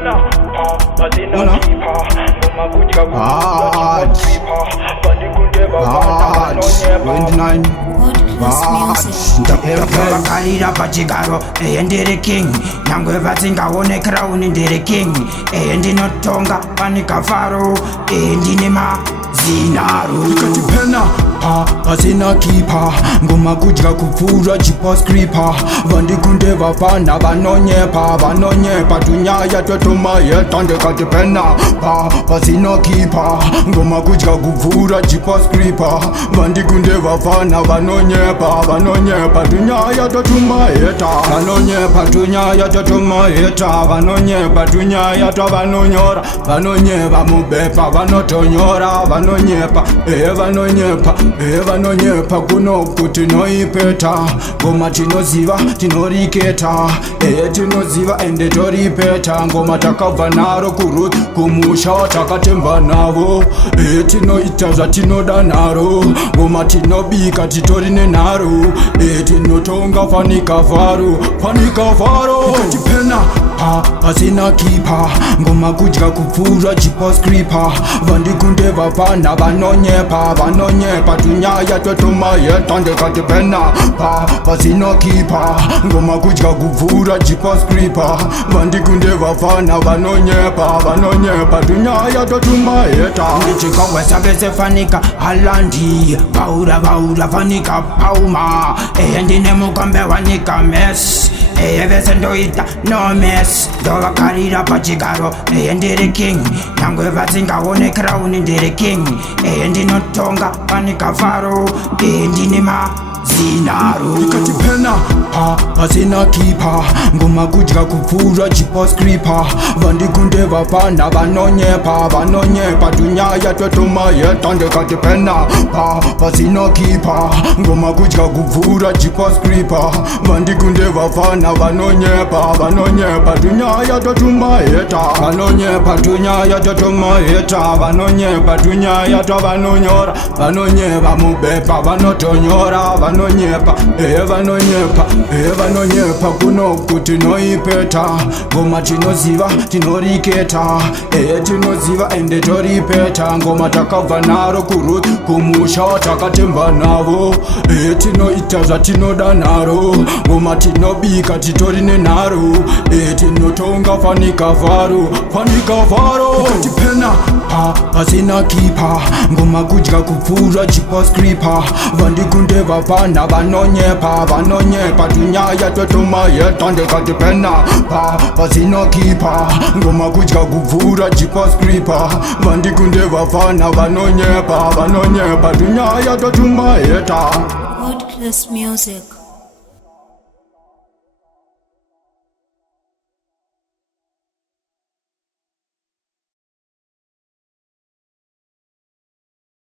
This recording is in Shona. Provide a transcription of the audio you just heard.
29 Vakarira pachigaro ndiri king nyangwe vasingaone crown ndiri king ndinotonga panika faro ndine mazinaro ikati Pena pasina kipa ngoma kudya kupfura chipaskripa vandikunde vafana vanonyepa tunyaya totomayeta ndekati Pena pasina kipa ngoma kudya kupfura chipaskripa vandikunde vafana vanonyepa tunyaya totomayeta tunyaya totomayeta vanonyepa tunyaya tovanonyora vanonyeva mubepa vanotonyora vanonyepa vanonyepa kuno kuti noipeta ngoma tinoziva tinoriketa tinoziva ende toripeta ngoma takabva naro kuruth kumusha watakatemba navo tinoita zvatinoda naro ngoma tinobika titori nenharo tinotonga fanika vharo ikati Pena pasina kipa ngoma kudya kupfura chipaskripa vandikunde vafana vanonyepa tunyaya totomayeta ndekati Pena pasina kipa ngoma kudya kupfura chipaskripa vandikunde vafana vanonyepa tunyaya totomayeta ndichikongwesa vese fanika halandi vaura fanika pauma ndine mukombe wanika mes vese ndoita no mess ndovakarira pachigaro ndiri king nyangwe vasingaone crown ndiri king ndinotonga panika faro ndine mazinaro ikati Pena pasina kipa ngoma kudya kupfura chipaskripa vandikunde vafana vanonyepa tunyaya totomayeta ndekati Pena pasina kipa ngoma kudya kupfura chipaskripa vandikunde vafana vanonyepa tunyaya totomayeta tunyaya totomayeta vanonyepa tunyaya tovanonyora vanonyeva mubepa vanotonyora vanonyepa kuno kuti noipeta ngoma tinoziva tinoriketa tinoziva ende toripeta ngoma takabva naro kuruth kumusha watakatemba navo tinoita zvatinoda naro ngoma tinobika titori nenharo tinotonga fanika vharo ikati Pena pasina kipa ngoma kudya kupfura chipaskripa vandikunde vafana vanonyepa tunyaya totomayeta ndekati Pena pasina kipa ngoma kudya kupfura chipaskripa vandikunde vafana vanonyepa tunyaya totomayeta. Podcast music.